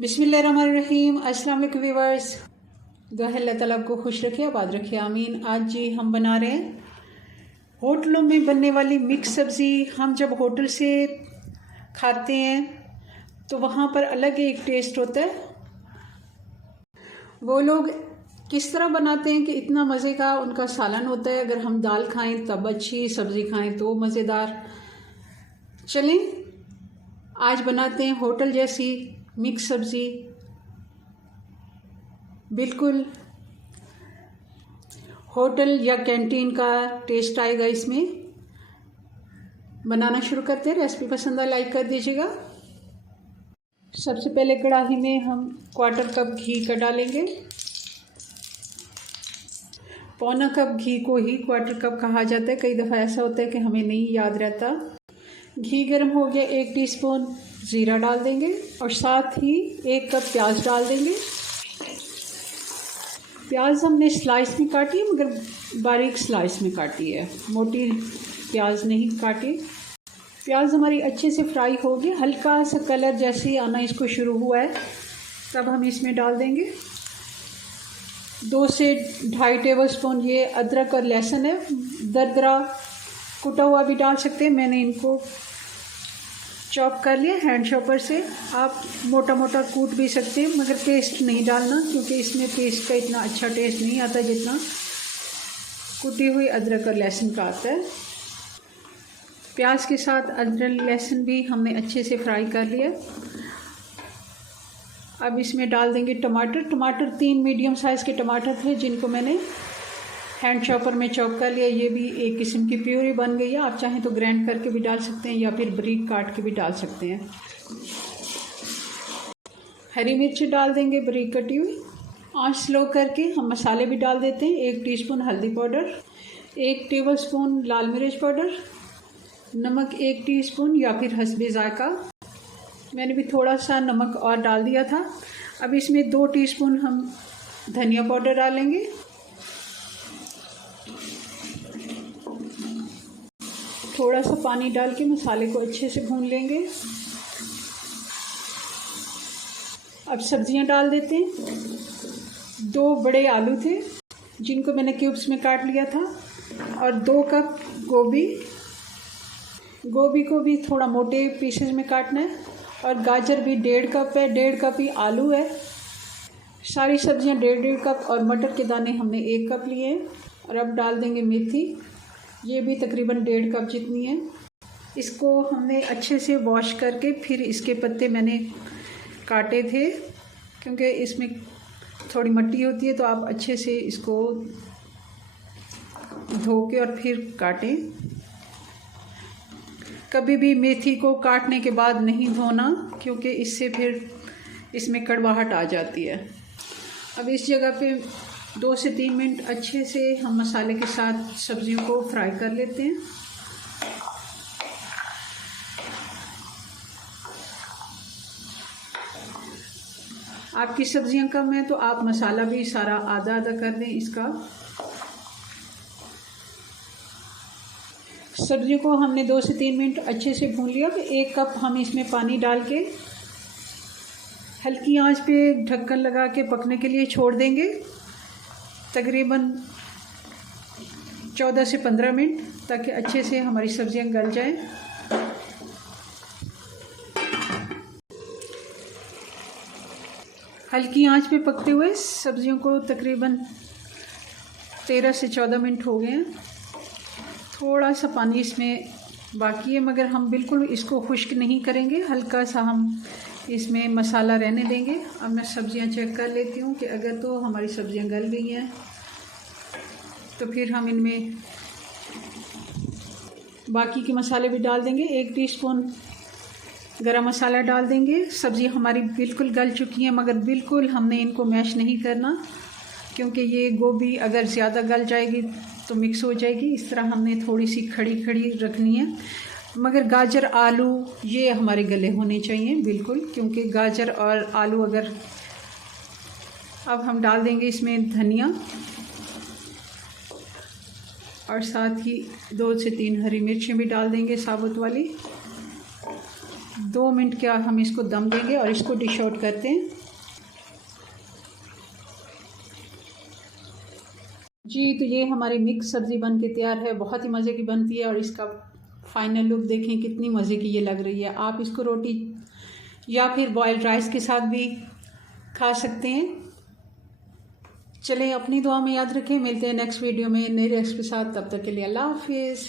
बिस्मिल्लाहिर्रहमानिर्रहीम। अस्सलाम वालेकुम व्यूअर्स। दुआ है अल्लाह ताला आपको खुश रखे, आबाद रखे, आमीन। आज जी हम बना रहे हैं होटलों में बनने वाली मिक्स सब्ज़ी। हम जब होटल से खाते हैं तो वहाँ पर अलग ही एक टेस्ट होता है। वो लोग किस तरह बनाते हैं कि इतना मज़े का उनका सालन होता है। अगर हम दाल खाएं तब अच्छी, सब्ज़ी खाएं तो मज़ेदार। चलें आज बनाते हैं होटल जैसी मिक्स सब्ज़ी। बिल्कुल होटल या कैंटीन का टेस्ट आएगा इसमें। बनाना शुरू करते हैं। रेसिपी पसंद आए लाइक कर दीजिएगा। सबसे पहले कढ़ाई में हम 1/4 कप घी का डालेंगे। 1/4 कप घी को ही 1/4 कप कहा जाता है। कई दफ़ा ऐसा होता है कि हमें नहीं याद रहता। घी गर्म हो गया, 1 टीस्पून ज़ीरा डाल देंगे और साथ ही 1 कप प्याज डाल देंगे। प्याज हमने स्लाइस में काटी है, मगर बारीक स्लाइस में काटी है, मोटी प्याज नहीं काटी। प्याज हमारी अच्छे से फ्राई हो गई, हल्का सा कलर जैसे ही आना इसको शुरू हुआ है तब हम इसमें डाल देंगे 2 से 2.5 टेबलस्पून ये अदरक और लहसुन है। दरदरा कुटा हुआ भी डाल सकते हैं, मैंने इनको चॉप कर लिया हैंड चॉपर से। आप मोटा मोटा कूट भी सकते हैं, मगर पेस्ट नहीं डालना क्योंकि इसमें पेस्ट का इतना अच्छा टेस्ट नहीं आता जितना कुटी हुई अदरक और लहसुन का आता है। प्याज के साथ अदरक लहसुन भी हमने अच्छे से फ्राई कर लिया। अब इसमें डाल देंगे टमाटर 3 मीडियम साइज़ के टमाटर थे जिनको मैंने हैंड चॉपर में चॉप कर लिया। ये भी एक किस्म की प्यूरी बन गई है। आप चाहें तो ग्राइंड करके भी डाल सकते हैं या फिर बारीक काट के भी डाल सकते हैं। हरी मिर्च डाल देंगे बारीक कटी हुई। आंच स्लो करके हम मसाले भी डाल देते हैं। 1 टीस्पून हल्दी पाउडर, 1 टेबलस्पून लाल मिर्च पाउडर, नमक 1 टीस्पून या फिर हस्बे ज़ायका। मैंने भी थोड़ा सा नमक और डाल दिया था। अब इसमें 2 टीस्पून हम धनिया पाउडर डालेंगे। थोड़ा सा पानी डाल के मसाले को अच्छे से भून लेंगे। अब सब्जियां डाल देते हैं। 2 बड़े आलू थे जिनको मैंने क्यूब्स में काट लिया था और 2 कप गोभी को भी थोड़ा मोटे पीसेस में काटना है। और गाजर भी 1.5 कप है, 1.5 कप ही आलू है। सारी सब्जियां 1.5 कप और मटर के दाने हमने 1 कप लिए हैं। और अब डाल देंगे मेथी, ये भी तकरीबन 1.5 कप जितनी है। इसको हमने अच्छे से वॉश करके फिर इसके पत्ते मैंने काटे थे क्योंकि इसमें थोड़ी मिट्टी होती है, तो आप अच्छे से इसको धो के और फिर काटें। कभी भी मेथी को काटने के बाद नहीं धोना क्योंकि इससे फिर इसमें कड़वाहट आ जाती है। अब इस जगह पे 2 से 3 मिनट अच्छे से हम मसाले के साथ सब्जियों को फ्राई कर लेते हैं। आपकी सब्जियां कम हैं तो आप मसाला भी सारा आधा आधा कर दें इसका। सब्जियों को हमने 2 से 3 मिनट अच्छे से भून लिया। तो 1 कप हम इसमें पानी डाल के हल्की आंच पे ढक्कन लगा के पकने के लिए छोड़ देंगे तकरीबन 14 से 15 मिनट, ताकि अच्छे से हमारी सब्जियां गल जाएं। हल्की आंच पे पकते हुए सब्जियों को तकरीबन 13 से 14 मिनट हो गए हैं। थोड़ा सा पानी इसमें बाकी है, मगर हम बिल्कुल इसको खुश्क नहीं करेंगे, हल्का सा हम इसमें मसाला रहने देंगे। अब मैं सब्जियां चेक कर लेती हूँ कि अगर तो हमारी सब्जियां गल गई हैं तो फिर हम इनमें बाकी के मसाले भी डाल देंगे। 1 टीस्पून गरम मसाला डाल देंगे। सब्ज़ी हमारी बिल्कुल गल चुकी हैं, मगर बिल्कुल हमने इनको मैश नहीं करना क्योंकि ये गोभी अगर ज़्यादा गल जाएगी तो मिक्स हो जाएगी। इस तरह हमने थोड़ी सी खड़ी खड़ी रखनी है, मगर गाजर आलू ये हमारे गले होने चाहिए बिल्कुल, क्योंकि गाजर और आलू अगर। अब हम डाल देंगे इसमें धनिया और साथ ही 2 से 3 हरी मिर्चें भी डाल देंगे साबुत वाली। 2 मिनट क्या हम इसको दम देंगे और इसको डिश आउट करते हैं। जी तो ये हमारी मिक्स सब्ज़ी बन के तैयार है, बहुत ही मज़े की बनती है और इसका फाइनल लुक देखें कितनी मज़े की ये लग रही है। आप इसको रोटी या फिर बॉयल्ड राइस के साथ भी खा सकते हैं। चलें अपनी दुआ में याद रखें, मिलते हैं नेक्स्ट वीडियो में नई रेसिपी के साथ, तब तक के लिए अल्लाह हाफिज़।